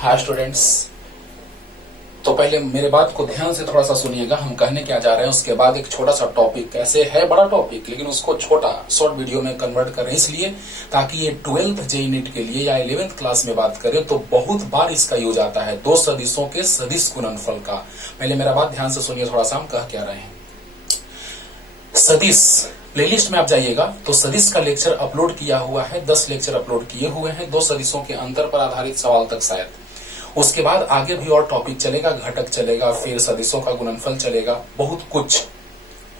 Hi students. तो पहले मेरे बात को ध्यान से थोड़ा सा सुनिएगा, हम कहने क्या जा रहे हैं। उसके बाद एक छोटा सा टॉपिक, कैसे है बड़ा टॉपिक लेकिन उसको छोटा शॉर्ट वीडियो में कन्वर्ट करें, इसलिए ताकि ये 12th जेईई नीट के लिए या 11th क्लास में बात करें तो बहुत बार इसका यूज आता है, दो सदिशों के सदिश गुणनफल का। पहले मेरा बात ध्यान से सुनिए थोड़ा सा, हम कह क्या रहे हैं। सदिश प्लेलिस्ट में आप जाइएगा तो सदिश का लेक्चर अपलोड किया हुआ है, 10 लेक्चर अपलोड किए हुए हैं, दो सदिशों के अंतर पर आधारित सवाल तक शायद। उसके बाद आगे भी और टॉपिक चलेगा, घटक चलेगा, फिर सदिशों का गुणनफल चलेगा, बहुत कुछ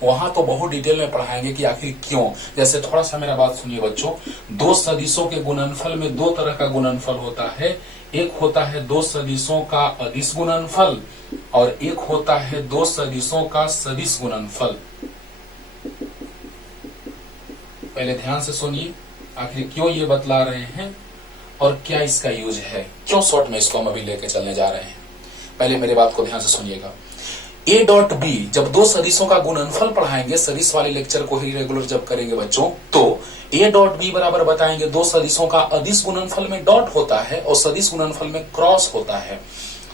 वहां तो बहुत डिटेल में पढ़ाएंगे कि आखिर क्यों। जैसे थोड़ा सा मेरा बात सुनिए बच्चों, दो सदिशों के गुणनफल में दो तरह का गुणनफल होता है। एक होता है दो सदिशों का अदिश गुणनफल और एक होता है दो सदिशों का सदिश गुणनफल। पहले ध्यान से सुनिए, आखिर क्यों ये बतला रहे हैं और क्या इसका यूज है, क्यों शॉर्ट में इसको हम अभी लेके चलने जा रहे हैं। पहले मेरी बात को ध्यान से सुनिएगा। ए डॉट बी, जब दो सदिशों का गुणनफल पढ़ाएंगे, सदिश वाले लेक्चर को ही रेगुलर जब करेंगे बच्चों, तो ए डॉट बी बराबर बताएंगे दो सदिशों का अदिश गुणनफल में डॉट होता है और सदिश गुणनफल में क्रॉस होता है।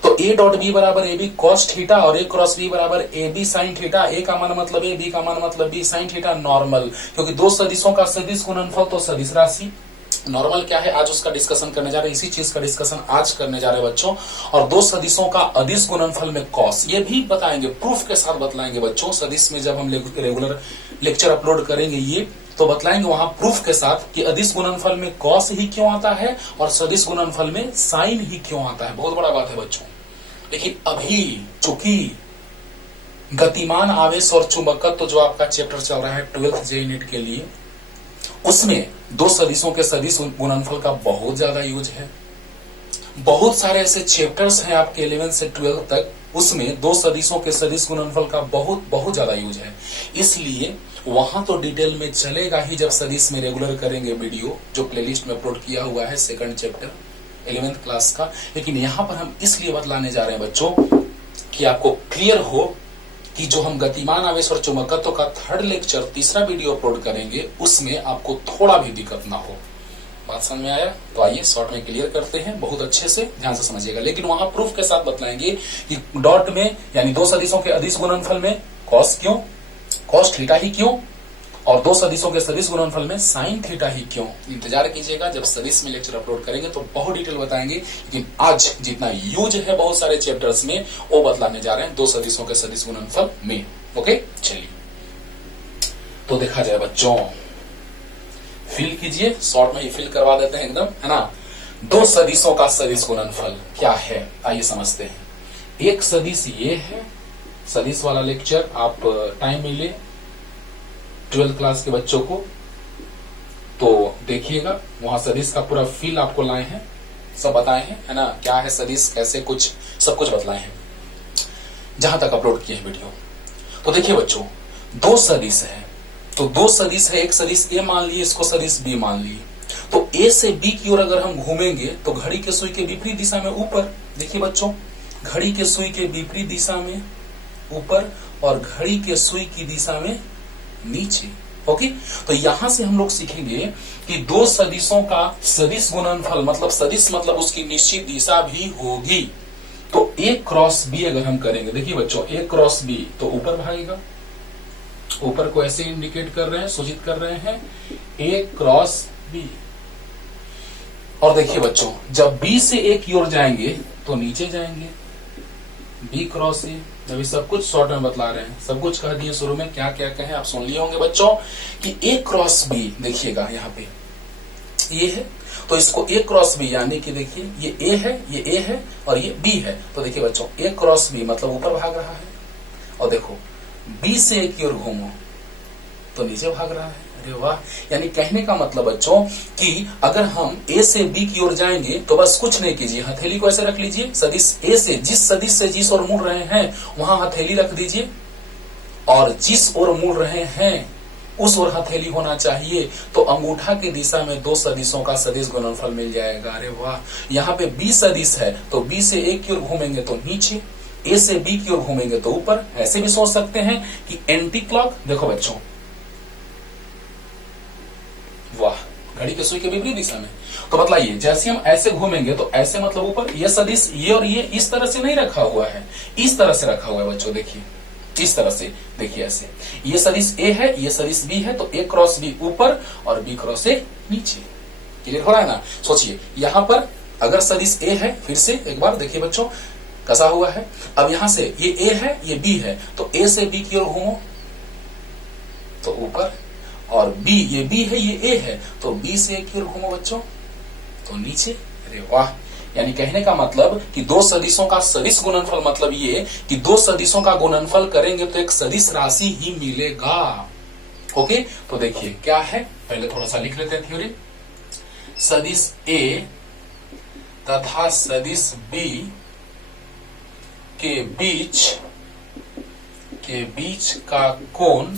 तो ए डॉट बी बराबर ए बी कॉस थीटा और ए क्रॉस बी बराबर ए बी साइन थीटा। ए का मान मतलब ए, बी का मान मतलब बी, साइन थीटा नॉर्मल, क्योंकि दो सदिशों का सदिश गुणनफल तो सदिश राशि। नॉर्मल क्या है, आज उसका डिस्कशन करने जा रहे हैं, इसी चीज का डिस्कशन आज करने जा रहे हैं बच्चों। और दो सदिशों का अदिश गुणनफल में कॉस, ये भी बताएंगे, प्रूफ के साथ बतलाएंगे बच्चों। सदिश में जब हम रेगुलर लेक्चर अपलोड करेंगे ये तो बतलाएंगे वहां प्रूफ के साथ कि अदिश गुणनफल में कॉस ही क्यों आता है और सदिश गुणनफल में साइन ही क्यों आता है। बहुत बड़ा बात है बच्चों। लेकिन अभी चूंकि गतिमान आवेश और चुंबकत्व तो जो आपका चैप्टर चल रहा है 12th जेईई नीट के लिए, उसमें दो सदिशों के सदिश गुणनफल का बहुत ज्यादा यूज है। बहुत सारे ऐसे चैप्टर्स हैं आपके 11 से 12 तक, उसमें दो सदिशों के सदिश गुणनफल का बहुत ज्यादा यूज है। इसलिए वहां तो डिटेल में चलेगा ही जब सदिश में रेगुलर करेंगे वीडियो, जो प्लेलिस्ट में अपलोड किया हुआ है सेकंड चैप्टर 11th क्लास का। लेकिन यहां पर हम इसलिए बतलाने जा रहे हैं बच्चों कि आपको क्लियर हो कि जो हम गतिमान आवेश और चुंबकत्व का थर्ड लेक्चर तीसरा वीडियो अपलोड करेंगे उसमें आपको थोड़ा भी दिक्कत ना हो। बात समझ में आया? तो आइए शॉर्ट में क्लियर करते हैं, बहुत अच्छे से ध्यान से समझिएगा। लेकिन वहां प्रूफ के साथ बतलाएंगे कि डॉट में यानी दो सदिशों के अदिश गुणनफल में कॉस क्यों, कॉस थीटा ही क्यों, और दो सदिशों के सदिश गुणनफल में साइन थीटा ही क्यों। इंतजार कीजिएगा, जब सदिश में लेक्चर अपलोड करेंगे तो बहुत डिटेल बताएंगे। लेकिन आज जितना यूज है बहुत सारे चैप्टर्स में वो बतलाने जा रहे हैं दो सदिशों के सदिश गुणनफल में। ओके, चलिए तो देखा जाए बच्चों, फिल कीजिए, शॉर्ट में ही फिल करवा देते हैं एकदम, है ना। दो सदिशों का सदिश गुणनफल क्या है आइए समझते हैं। एक सदिश ये है, सदिश वाला लेक्चर आप टाइम मिले 12th क्लास के बच्चों को तो देखिएगा, वहां सदिश का पूरा फील आपको लाए हैं, सब बताए हैं, है ना, क्या है सदिश, कैसे कुछ सब कुछ बतलाए हैं जहां तक अपलोड किए हैं वीडियो। तो देखिए बच्चों, दो सदिश है, तो दो सदिश है, एक सदिश ए मान लिए, इसको सदिश बी मान लिए। तो ए से बी की ओर अगर हम घूमेंगे तो घड़ी के सुई के विपरीत दिशा में ऊपर, देखिए बच्चों, घड़ी के सुई के विपरीत दिशा में ऊपर और घड़ी के सुई की दिशा में नीचे। ओके, तो यहां से हम लोग सीखेंगे कि दो सदिशों का सदिश गुणनफल मतलब सदिश मतलब उसकी निश्चित दिशा भी होगी। तो ए क्रॉस बी अगर हम करेंगे, देखिए बच्चों, ए क्रॉस बी तो ऊपर भागेगा, ऊपर को ऐसे इंडिकेट कर रहे हैं, सूचित कर रहे हैं ए क्रॉस बी। और देखिए बच्चों, जब बी से ए की ओर जाएंगे तो नीचे जाएंगे, बी क्रॉस ए। अभी सब कुछ शॉर्ट में बतला रहे हैं, सब कुछ कह दिए शुरू में, क्या क्या कहें आप सुन लिए होंगे बच्चों कि ए क्रॉस बी, देखिएगा यहाँ पे ये है तो इसको ए क्रॉस बी यानी कि देखिए ये ए है, ये ए है और ये बी है। तो देखिए बच्चों, ए क्रॉस बी मतलब ऊपर भाग रहा है, और देखो बी से ए की ओर घूमो तो नीचे भाग रहा है। अरे वाह, यानी कहने का मतलब बच्चों कि अगर हम ए से बी की ओर जाएंगे तो बस कुछ नहीं कीजिए, हथेली को ऐसे रख लीजिए, सदिश ए से जिस सदिश से जिस ओर मुड़ रहे हैं वहां हथेली रख दीजिए, और जिस ओर मुड़ रहे हैं उस ओर हथेली होना चाहिए। तो अंगूठा की दिशा में दो सदिशों का सदिश गुणनफल मिल जाएगा। अरे वाह, यहाँ पे बी सदिश है तो बी से ए की ओर घूमेंगे तो नीचे, ए से बी की ओर घूमेंगे तो ऊपर। ऐसे भी सोच सकते हैं कि एंटी क्लॉक, देखो बच्चों, वाह घड़ी के सुई के विपरीत दिशा में। तो बतलाइए, जैसे हम ऐसे घूमेंगे तो ऐसे मतलब ऊपर, ये सदिश ये और ये इस तरह से नहीं रखा हुआ है, इस तरह से रखा हुआ है बच्चों। देखिए इस तरह से, देखिए ऐसे, ये सदिश ए है, ये सदिश बी है, तो ए क्रॉस बी ऊपर और बी क्रॉस ए नीचे। क्लियर हो रहा है ना? सोचिए यहां पर अगर सदिश ए है, फिर से एक बार देखिए बच्चों, कसा हुआ है। अब यहां से ये ए है, ये बी है, तो ए से बी की ओर घूमो तो ऊपर, और बी, ये बी है ये ए है, तो बी से ए की ओर घूमो बच्चों तो नीचे। अरे वाह! यानी कहने का मतलब कि दो सदिशों का सदिश गुणनफल, मतलब ये कि दो सदिशों का गुणनफल करेंगे तो एक सदिश राशि ही मिलेगा। ओके, तो देखिए क्या है, पहले थोड़ा सा लिख लेते हैं थ्योरी। सदिश ए तथा सदिश बी के बीच का कोण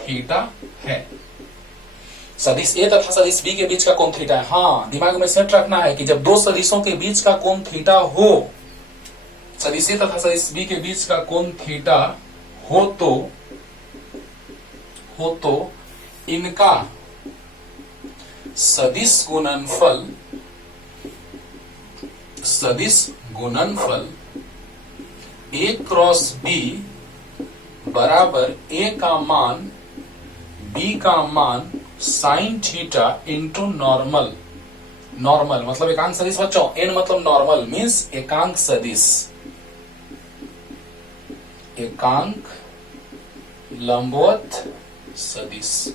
थीटा है। सदिश ए तथा सदिश बी के बीच का कोण थीटा है। हाँ, दिमाग में सेट रखना है कि जब दो सदिशों के बीच का कोण थीटा हो, सदिश ए तथा सदिश बी के बीच का कोण थीटा हो तो इनका सदिश गुणनफल ए क्रॉस बी बराबर ए का मान बी का मान साइन थीटा इंटू नॉर्मल मतलब एकांक सदिश बच्चों, एन मतलब नॉर्मल मीन्स एकांक सदिश, एकांक लंबवत सदिश,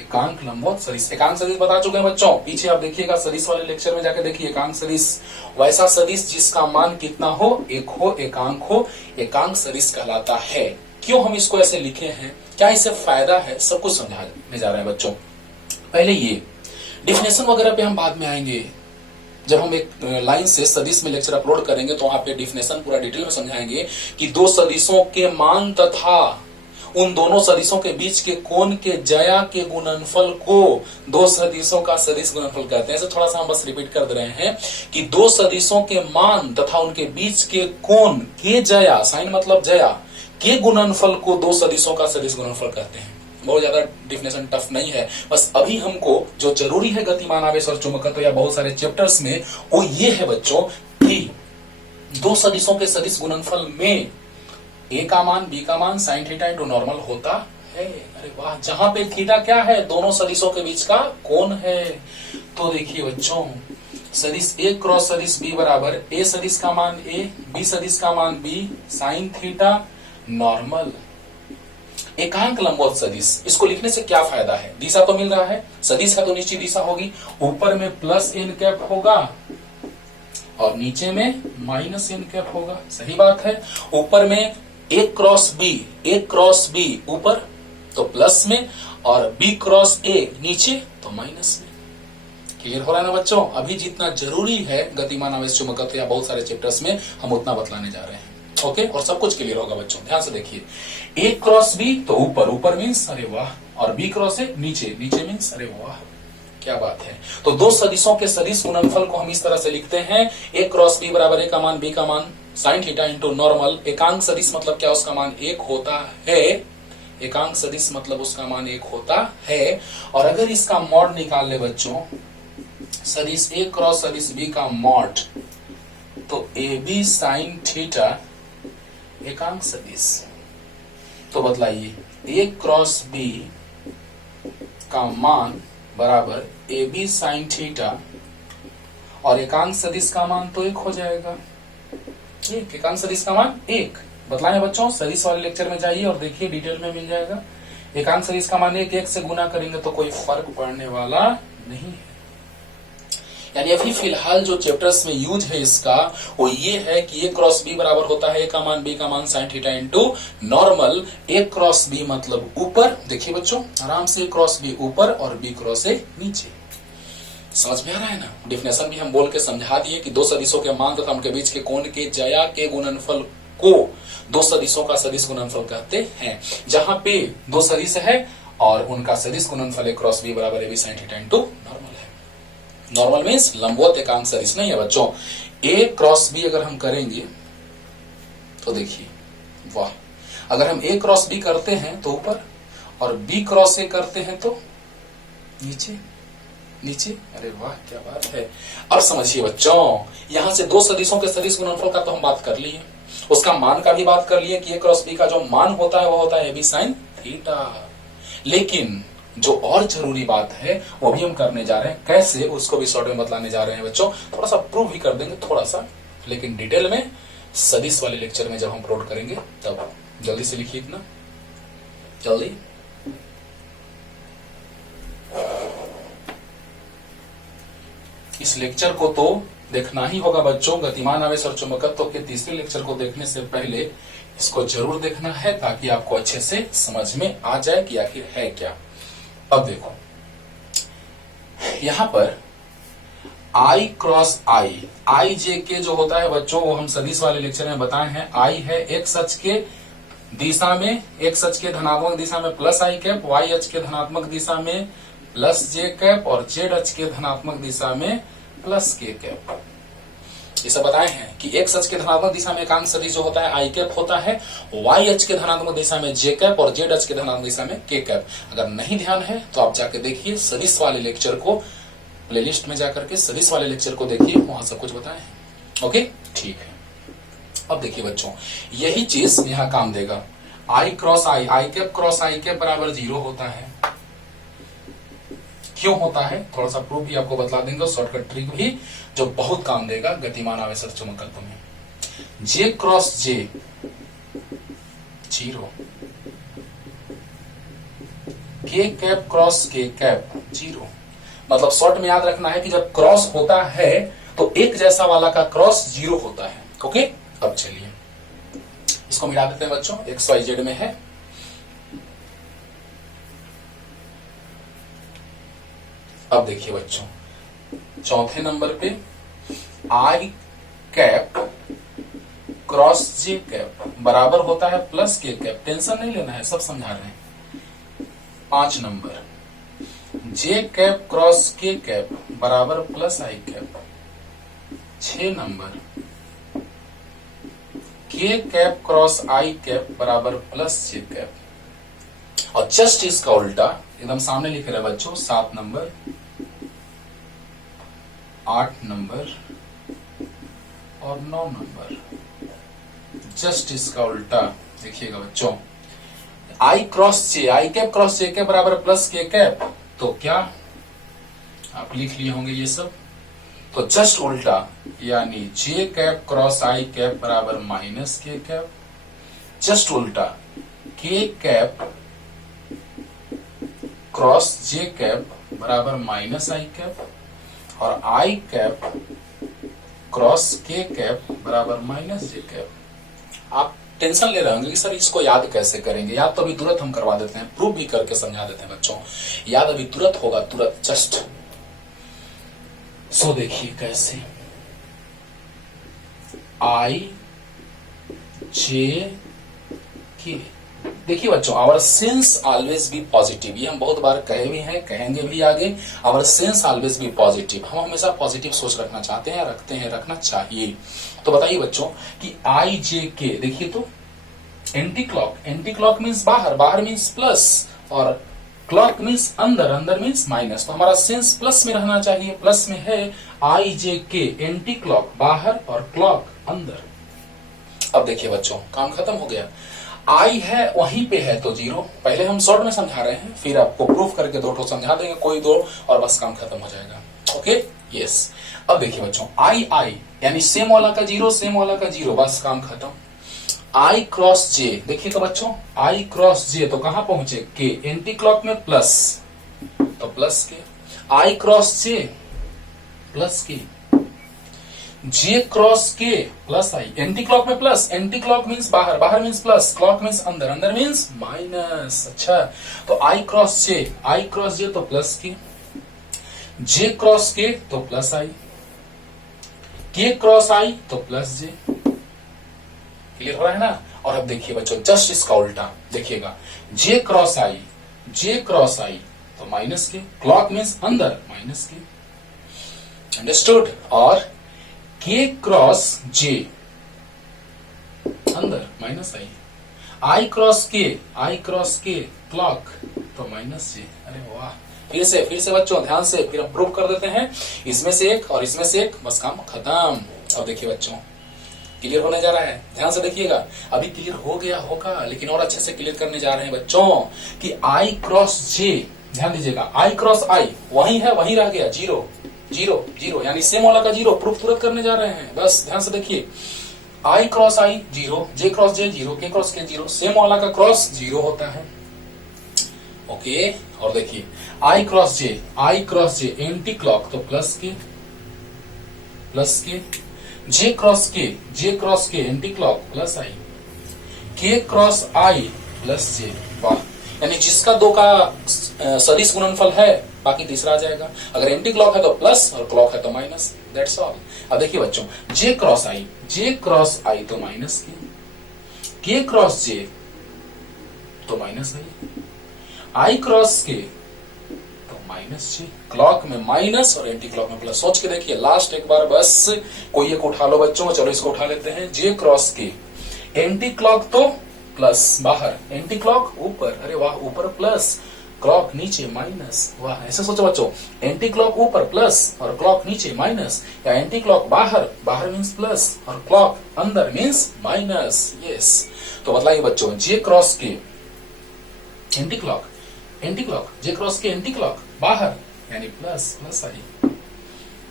एकांक लंबवत सदिश। एकांक सदिश बता चुके हैं बच्चों, पीछे आप देखिएगा सदिश वाले लेक्चर में जाके देखिए। एकांक सदिश वैसा सदिश जिसका मान कितना हो, एक हो, एकांक हो, एकांक सदिश कहलाता है। क्यों हम इसको ऐसे लिखे हैं, क्या इससे फायदा है, सब कुछ समझाने जा रहे हैं बच्चों। पहले ये डिफिनेशन वगैरह पे हम बाद में आएंगे, जब हम एक लाइन से सदिश में लेक्चर अपलोड करेंगे तो वहां पे डिफिनेशन पूरा डिटेल में समझाएंगे कि दो सदिशों के मान तथा उन दोनों सदिशों के बीच के कोण के जया के गुणनफल को दो सदिशों का सदिश गुणनफल कहते हैं। ऐसे थोड़ा सा हम बस रिपीट कर दे रहे हैं कि दो सदिशों के मान तथा उनके बीच के कोण के जया, साइन मतलब जया, के गुणनफल को दो सदिशों का सदिश गुणनफल कहते हैं। बहुत ज्यादा डिफिनेशन टफ नहीं है, बस अभी हमको जो जरूरी है गतिमान आवेश और चुंबकत्व या बहुत सारे चैप्टर्स में, वो ये है बच्चों कि दो सदिशों के सदिश गुणनफल में ए का मान बी का मान साइन थीटा इंटू नॉर्मल होता है। अरे वाह! जहां पे थीटा क्या है, दोनों सदिशों के बीच का कोण है। तो देखिए बच्चों, सदिश ए क्रॉस सदिश बी बराबर ए सदिश का मान ए, बी सदिश का मान बी, साइन थीटा नॉर्मल। एकांक लंबवत सदिश, इसको लिखने से क्या फायदा है, दिशा तो मिल रहा है, सदिश है तो निश्चित दिशा होगी, ऊपर में प्लस एन कैप होगा और नीचे में माइनस एन कैप होगा। सही बात है। ऊपर में ए क्रॉस बी ऊपर तो प्लस में, और बी क्रॉस ए नीचे तो माइनस में। क्लियर हो रहा है ना बच्चों? अभी जितना जरूरी है गतिमान आवेश चुंबकत्व या बहुत सारे चैप्टर्स में हम उतना बतलाने जा रहे हैं। ओके, और सब कुछ क्लियर होगा बच्चों, ध्यान से देखिए। ए क्रॉस बी तो ऊपर मीन्स अरे वाह, और बी क्रॉस ए नीचे मीन्स अरे वाह, क्या बात है। तो दो सदिशों के सदिश गुणनफल को हम इस तरह से लिखते हैं, ए क्रॉस बी बराबर ए का मान बी का मान साइन थीटा इंटू नॉर्मल। एकांक सदिश मतलब क्या, उसका मान एक होता है, एकांक सदिश मतलब उसका मान एक होता है। और अगर इसका मॉड निकाल ले बच्चों, सदिश ए क्रॉस सदिश बी का मॉड, तो ए बी साइन थीटा एकांक सदिश। तो बतलाइए, ए क्रॉस बी का मान बराबर ए बी साइन थीटा, और एकांक सदिश का मान तो एक हो जाएगा, एक, एकांक सदिश का मान एक। बतलाएं बच्चों, सदिश वाले लेक्चर में जाइए और देखिए, डिटेल में मिल जाएगा। एकांक सदिश का मान एक से गुना करेंगे तो कोई फर्क पड़ने वाला नहीं है। यानी अभी फिलहाल जो चैप्टर्स में यूज है इसका, वो ये है कि ए क्रॉस बी बराबर होता है ए का मान बी का मान साइन थीटा इंटू नॉर्मल। ए क्रॉस बी मतलब ऊपर, देखिए बच्चों आराम से, ए क्रॉस बी ऊपर और बी क्रॉस ए नीचे। समझ में आ रहा है ना? डिफिनेशन भी हम बोल के समझा दिए कि दो सदिशों के मान तथा उनके बीच के कोण के जया के गुणनफल को दो सदिशों का सदिश गुणनफल कहते हैं। जहां पे दो सदिश है और उनका सदिश गुणनफल ए क्रॉस बी बराबर A B sine theta into normal है। नॉर्मल मीन्स लंबवत एकांक सदिश नहीं है बच्चों। ए क्रॉस बी अगर हम करेंगे तो देखिए वाह, अगर हम ए क्रॉस बी करते हैं तो ऊपर, और बी क्रॉस ए करते हैं तो नीचे नीचे। अरे वाह क्या बात है। अब समझिए बच्चों, यहां से दो सदिशों के सदिश गुणनफल का तो हम बात कर लिए, उसका मान का भी बात कर लिए कि ए क्रॉस बी का जो मान होता है वो होता है ए बी साइन थीटा। लेकिन जो और जरूरी बात है वो भी हम करने जा रहे हैं, कैसे उसको भी शॉर्ट में बतलाने जा रहे हैं बच्चों। थोड़ा सा प्रूव भी कर देंगे थोड़ा सा, लेकिन डिटेल में सदिश वाले लेक्चर में जब हम अपलोड करेंगे तब। जल्दी से लिखिए इतना जल्दी। इस लेक्चर को तो देखना ही होगा बच्चों, गतिमान आवेश और चुंबकत्व के तीसरे लेक्चर को देखने से पहले इसको जरूर देखना है, ताकि आपको अच्छे से समझ में आ जाए कि आखिर है क्या। अब देखो यहां पर आई क्रॉस आई जे के जो होता है बच्चों, वो हम सदिश वाले लेक्चर में बताए हैं। आई है एक्स अक्ष के दिशा में, एक्स अक्ष के धनात्मक दिशा में प्लस आई कैप, वाई अक्ष के धनात्मक दिशा में प्लस जे कैप, और जेड अक्ष के धनात्मक दिशा में प्लस के कैप। ये सब बताए हैं कि एक्स अक्ष के धनात्मक दिशा में एकांक सदिश जो होता है आई कैप होता है, वाई अक्ष के धनात्मक दिशा में जे कैप, और जेड अक्ष के धनात्मक दिशा में के कैप। अगर नहीं ध्यान है तो आप जाके देखिए सदिश वाले लेक्चर को, प्लेलिस्ट में जाकर के सदिश वाले लेक्चर को देखिए, वहां सब कुछ बताए हैं। ओके ठीक है। अब देखिए बच्चों, यही चीज यहाँ काम देगा। आई क्रॉस आई कैप क्रॉस आई कैप बराबर 0 होता है। क्यों होता है थोड़ा सा प्रूफ भी आपको बतला देंगे, शॉर्टकट ट्रिक भी जो बहुत काम देगा गतिमान आवेश और चुंबकत्व में। जे क्रॉस जे 0, के कैप क्रॉस के कैप 0। मतलब शॉर्ट में याद रखना है कि जब क्रॉस होता है तो एक जैसा वाला का क्रॉस 0 होता है। ओके अब चलिए इसको मिला देते हैं बच्चों, एक्स वाई जेड में है। अब देखिए बच्चों चौथे नंबर पे आई कैप क्रॉस जे कैप बराबर होता है प्लस के कैप। टेंशन नहीं लेना है, सब समझा रहे हैं। 5 नंबर जे कैप क्रॉस के कैप बराबर प्लस आई कैप। 6 नंबर के कैप क्रॉस आई कैप बराबर प्लस जे कैप। और जस्ट इसका उल्टा एकदम सामने लिख रहे बच्चों 7 नंबर 8 नंबर और 9 नंबर। जस्ट इसका उल्टा देखिएगा बच्चों, आई क्रॉस जे आई कैप क्रॉस जे कैप बराबर प्लस के कैप। तो क्या आप लिख लिए होंगे ये सब, तो जस्ट उल्टा यानी जे कैप क्रॉस आई कैप बराबर माइनस के कैप। जस्ट उल्टा के कैप क्रॉस जे कैप बराबर माइनस आई कैप, और आई कैप क्रॉस के कैप बराबर माइनस जे कैप। आप टेंशन ले रहे होंगे कि सर इसको याद कैसे करेंगे। याद तो अभी तुरंत हम करवा देते हैं, प्रूफ भी करके समझा देते हैं बच्चों। याद अभी तुरंत होगा, तुरंत जस्ट। सो देखिए कैसे, आई जे के। देखिए बच्चों, our sense always be positive, ये हम बहुत बार कहे भी हैं, कहेंगे भी आगे। Our sense always be positive, हम हमेशा पॉजिटिव सोच रखना चाहते हैं, रखते हैं, रखना चाहिए। तो बताइए बच्चों कि आई जे के, देखिए तो एंटी क्लॉक मीन्स बाहर, बाहर मीन्स प्लस, और क्लॉक मीन्स अंदर, अंदर मीन्स माइनस। तो हमारा सेंस प्लस में रहना चाहिए, प्लस में है। आई जे के एंटी क्लॉक बाहर और क्लॉक अंदर। अब देखिए बच्चों काम खत्म हो गया। आई है वहीं पे है तो 0। पहले हम शॉर्ट में समझा रहे हैं, फिर आपको प्रूफ करके 2 समझा देंगे, कोई 2 और बस काम खत्म हो जाएगा। Okay yes. अब देखिए बच्चों आई यानी सेम वाला का 0, सेम वाला का 0, बस काम खत्म। आई क्रॉस जे, देखिए तो बच्चों आई क्रॉस जे तो कहां पहुंचे, के एंटी क्लॉक में प्लस, तो प्लस के। आई क्रॉस जे प्लस के, जे क्रॉस के प्लस आई, एंटी क्लॉक में प्लस, एंटी क्लॉक मीन्स बाहर, बाहर मीन्स प्लस, क्लॉक मीन्स अंदर, अंदर मीन्स माइनस। अच्छा तो आई क्रॉस जे तो प्लस के, जे क्रॉस के तो प्लस आई, के क्रॉस आई तो प्लस जे। क्लियर हो रहा है ना। और अब देखिए बच्चों जस्ट इसका उल्टा देखिएगा, जे क्रॉस आई तो माइनस के, क्लॉक मीन्स अंदर, माइनस के। अंडरस्टूड। और के क्रॉस जे अंदर, माइनस आई। आई क्रॉस के क्लॉक तो माइनस जे। अरे वाह, फिर से बच्चों ध्यान से फिर हम प्रूव कर देते हैं, इसमें से एक और इसमें से एक, बस काम खत्म। अब देखिए बच्चों क्लियर होने जा रहा है, ध्यान से देखिएगा। अभी क्लियर हो गया होगा, लेकिन और अच्छे से क्लियर करने जा रहे हैं बच्चों कि आई क्रॉस जे, ध्यान दीजिएगा, आई क्रॉस आई वही है, वही रह गया, जीरो जीरो जीरो, यानी सेम वाला का जीरो प्रूफ तुरंत करने जा रहे हैं। बस ध्यान से देखिए, आई क्रॉस आई जीरो, जे क्रॉस जे जीरो, के क्रॉस के जीरो, सेम वाला का क्रॉस जीरो होता है। ओके, और देखिए आई क्रॉस जे एंटी क्लॉक तो प्लस के, जे क्रॉस के एंटी क्लॉक प्लस आई, के क्रॉस आई प्लस जे। वाह, यानी जिसका दो का सदिश गुणनफल है बाकी तीसरा आ जाएगा। अगर एंटी क्लॉक है तो प्लस और क्लॉक है तो माइनस, दैट्स ऑल। अब देखिए बच्चों, जे क्रॉस आई तो माइनस के क्रॉस जे तो माइनस आई क्रॉस के तो माइनस जे। क्लॉक में माइनस और एंटी क्लॉक में प्लस। सोच के देखिए, लास्ट एक बार बस कोई एक उठा लो बच्चों, चलो इसको उठा लेते हैं। जे क्रॉस के एंटी क्लॉक तो प्लस बाहर, एंटी क्लॉक ऊपर, अरे वाह, ऊपर प्लस, क्लॉक नीचे माइनस। वाह, ऐसे सोचो बच्चों, एंटी क्लॉक ऊपर प्लस और क्लॉक नीचे माइनस, या एंटी क्लॉक बाहर मीन्स प्लस और क्लॉक अंदर मीन्स माइनस। यस, तो बताइए बच्चों, जे क्रॉस के एंटी क्लॉक जे क्रॉस के एंटी क्लॉक बाहर यानी प्लस आई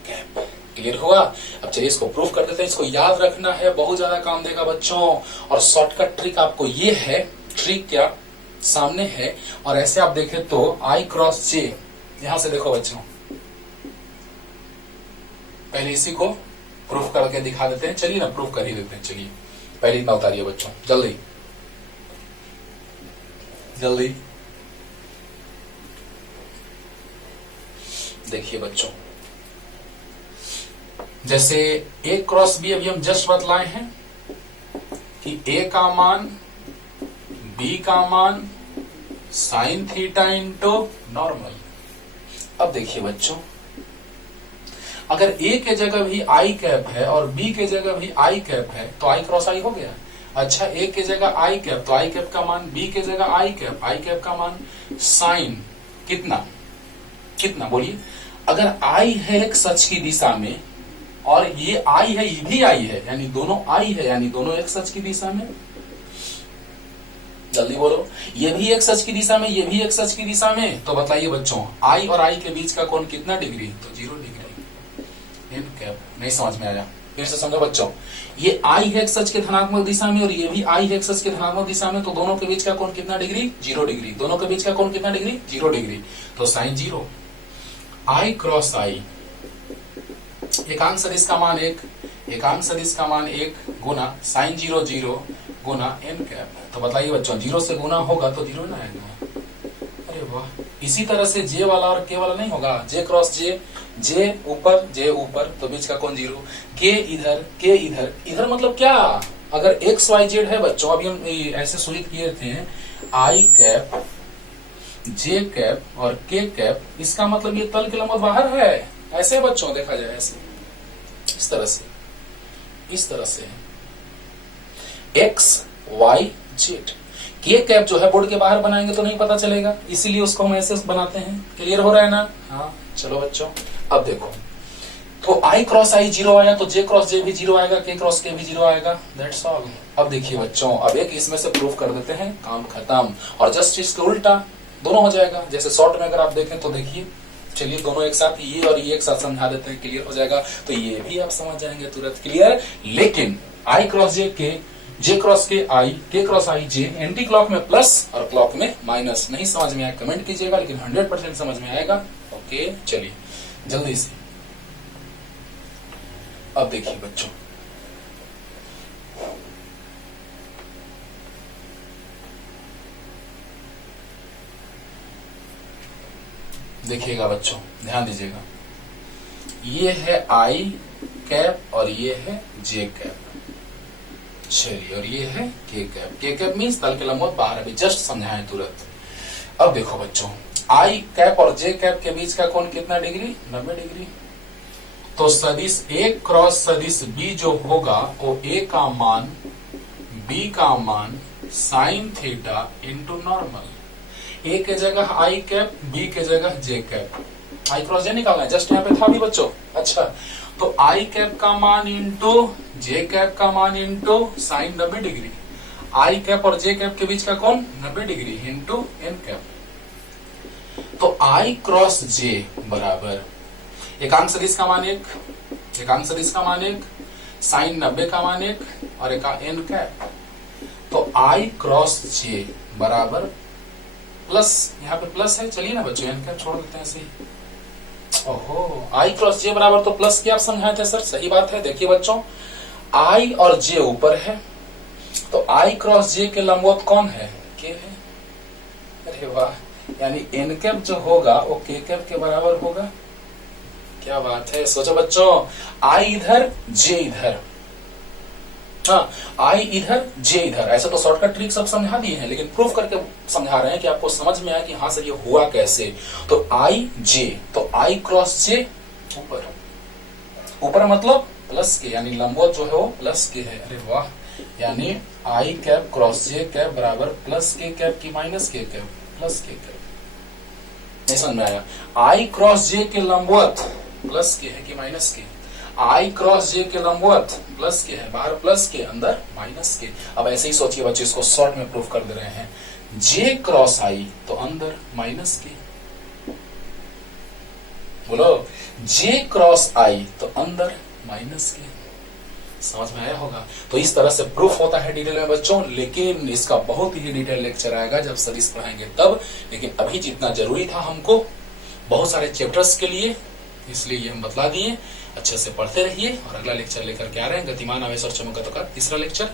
गैप। क्लियर हुआ? अब चलिए इसको प्रूफ कर देते हैं। इसको याद रखना है, बहुत ज्यादा काम देगा बच्चों। और शॉर्टकट ट्रिक आपको ये है, ट्रिक क्या सामने है, और ऐसे आप देखें तो आई क्रॉस जे, यहां से देखो बच्चों, पहले इसी को प्रूफ करके दिखा देते हैं। चलिए ना, प्रूफ कर ही देते हैं। चलिए पहले इतना उतारिए बच्चों, जल्दी जल्दी। देखिए बच्चों, जैसे ए क्रॉस बी अभी हम जस्ट बतलाए हैं कि ए का मान बी का मान साइन थीटा इंटू नॉर्मल। अब देखिए बच्चों, अगर ए के जगह भी आई कैप है और बी के जगह भी आई कैप है तो आई क्रॉस आई हो गया। अच्छा, ए के जगह आई कैप तो आई कैप का मान, बी के जगह आई कैप का मान साइन कितना बोलिए। अगर आई है एक सच की दिशा में और ये आई है, ये भी आई है, यानी दोनों आई है, यानी दोनों एक सच की दिशा में। जल्दी बोलो, ये भी एक सच की दिशा में, ये भी एक सच की दिशा में। तो बताइए बच्चों, आई और आई के बीच का कोण कितना डिग्री? तो 0 डिग्री। N cap. नहीं समझ में आया? फिर से समझो बच्चों, ये आई है एक सच के धनात्मक दिशा में और ये भी आई है एक सच के धनात्मक दिशा में, तो दोनों के बीच का कोण कितना डिग्री? 0 डिग्री। दोनों के बीच का कोण कितना डिग्री? 0 डिग्री। तो साइन 0। आई क्रॉस आई, एकांक सदिश का मान 1 गुना साइन 0 0 गुना एन कैप। तो बताइए बच्चों, 0 से गुना होगा तो 0 ना आएगा। अरे वाह, इसी तरह से जे वाला और के वाला नहीं होगा। जे क्रॉस जे ऊपर तो बीच का कोण 0, के इधर मतलब क्या? अगर एक्स वाई जेड है बच्चों, अभी हम ऐसे सूचित किए थे, आई कैप जे कैप और के कैप, इसका मतलब ये तल के लंबवत बाहर है। ऐसे बच्चों देखा जाए, ऐसे इस तरह से एक्स वाई जेड। के कैप जो है बोर्ड के बाहर बनाएंगे तो नहीं पता चलेगा, इसीलिए उसको हम ऐसे बनाते हैं। क्लियर हो रहा है ना? हाँ, चलो बच्चों, अब देखो, तो आई क्रॉस आई 0 आया तो जे क्रॉस जे भी 0 आएगा, के क्रॉस के भी 0 आएगा। That's all. अब देखिए बच्चों, अब एक इसमें से प्रूफ कर देते हैं, काम खत्म। और जस्ट इसके उल्टा दोनों हो जाएगा। जैसे शॉर्ट में अगर आप देखें तो देखिए, चलिए दोनों एक साथ, ये और ये एक साथ समझा देते हैं, क्लियर हो जाएगा। तो ये भी आप समझ जाएंगे तुरंत, क्लियर। लेकिन आई क्रॉस जे के, जे क्रॉस के आई, के क्रॉस आई जे, एंटी क्लॉक में प्लस और क्लॉक में माइनस। नहीं समझ में आया कमेंट कीजिएगा, लेकिन 100% समझ में आएगा। ओके, चलिए जल्दी से। अब देखिए बच्चों, देखिएगा बच्चों, ध्यान दीजिएगा, ये है आई कैप और ये है जे कैप। चलिए, और ये है के कैप। के कैप मीन्स तल के लंबवत बाहर, अभी जस्ट समझाएं तुरंत। अब देखो बच्चों, आई कैप और जे कैप के बीच का कोण कितना डिग्री? 90 डिग्री। तो सदिश ए क्रॉस सदिश बी जो होगा, वो ए का मान बी का मान साइन थीटा इंटू नॉर्मल। ए के जगह आई कैप, बी के जगह जे कैप, आई क्रॉस जे निकालना है, जस्ट यहाँ पे था भी बच्चों। अच्छा, तो आई कैप का मान इंटू जे कैप का मान इंटू साइन 90 डिग्री, आई कैप और जे कैप के बीच का कोण 90 डिग्री इंटू एन कैप। तो आई क्रॉस जे बराबर एकांक सदिश का मान 1, एकांक सदिश का मान 1, साइन 90 का मान 1 और एक एन कैप। तो आई क्रॉस जे बराबर प्लस, यहाँ पे प्लस है, चलिए ना बच्चों एन कैप छोड़ देते हैं ऐसे ही। ओहो, आई क्रॉस जे बराबर तो प्लस की आप समझाए थे सर, सही बात है। देखिए बच्चों, आई और जे ऊपर है, तो आई क्रॉस जे के लंबवत कौन है? के है। अरे वाह, यानी एन कैप जो होगा वो के कैप के बराबर होगा। क्या बात है, सोचो बच्चों, आई इधर जे इधर, हाँ आई इधर जे इधर, ऐसा तो शॉर्टकट ट्रिक सब समझा दिए हैं, लेकिन प्रूफ करके समझा रहे हैं कि आपको समझ में आया कि हाँ सर ये हुआ कैसे। तो आई जे, तो आई क्रॉस जे ऊपर, ऊपर मतलब प्लस के, यानी लंबवत जो है वो प्लस के है। अरे वाह, यानी आई कैप क्रॉस जे कैप बराबर प्लस के कैप की माइनस के कैप, प्लस के कैप। नहीं समझ में आया? आई क्रॉस जे के लंबवत प्लस के है कि माइनस के? आई क्रॉस जे के लंबवत प्लस के है, बाहर प्लस के अंदर माइनस के। अब ऐसे ही सोचिए बच्चे, इसको शॉर्ट में प्रूफ कर दे रहे हैं। जे क्रॉस आई तो अंदर माइनस के, बोलो जे क्रॉस आई तो अंदर माइनस के। समझ में आया होगा? तो इस तरह से प्रूफ होता है डिटेल में बच्चों, लेकिन इसका बहुत ही डिटेल लेक्चर आएगा जब सदिश पढ़ाएंगे तब। लेकिन अभी जितना जरूरी था हमको बहुत सारे चैप्टर्स के लिए, इसलिए ये हम बतला दिए। अच्छे से पढ़ते रहिए और अगला लेक्चर लेकर के आ रहे हैं गतिमान आवेश और चुंबकत्व का तीसरा लेक्चर।